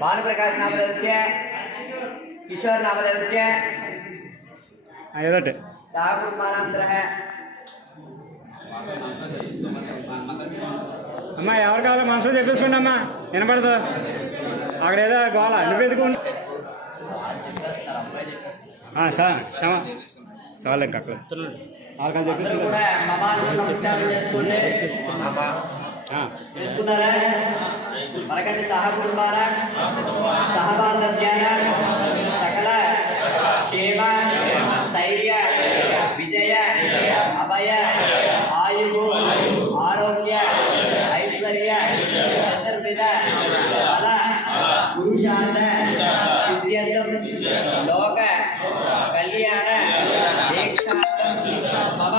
भानुप्रकाश नामदेवस्य किशोर नामदेवस्य साहुकुमारांतरः అమ్మా ఎవరు కావాలో మనసులో చెప్పేసుకోండి అమ్మా వినపడదు అక్కడ ఏదో గోళ నువ్వెందుకు సార్ క్షమ చాలు ఇంకా అక్కడ తెలుసుకున్నారా మనకంటే సహకుటుంబాల సహబాంధవ్యాన సకల క్షేమ ధైర్య విజయ అభయ ఆయువు ఆరోగ్య ఐశ్వర్య చతుర్విధ ఫల పురుషార్థ సిద్ధ్యర్థం లోక కళ్యాణ దీక్షార్థం మమ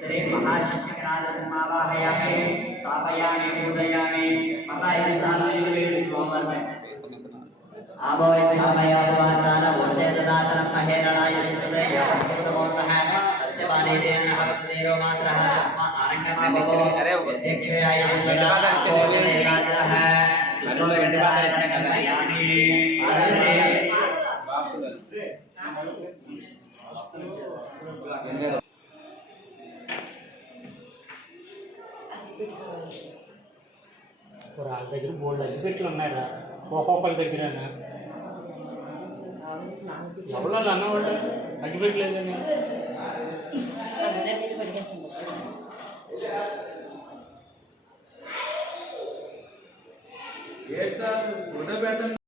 श्री महाशिष्यनाथमावाहयामि स्थापयामि पूजयामि मतायि साधुयुगेषु सोमर्पयामि आभवैष्ठामयाभवान्नान वोर्जेतदातरं महेरणाय विच्युते यवस्सुतमोर्तः तस्य पाणितेन हवतदेरो मात्रः तस्मात् आरण्यमा भवो यद्यक्षयाय विन्ददातः शुद्धोदगतिराजनकल्पयामि వాళ్ళ దగ్గర బోర్డు అగ్గిపెట్లు ఉన్నారా ఒక్కొక్కరి దగ్గర ఎవరు అన్నవాళ్ళు అగ్గిపెట్టలేదని సార్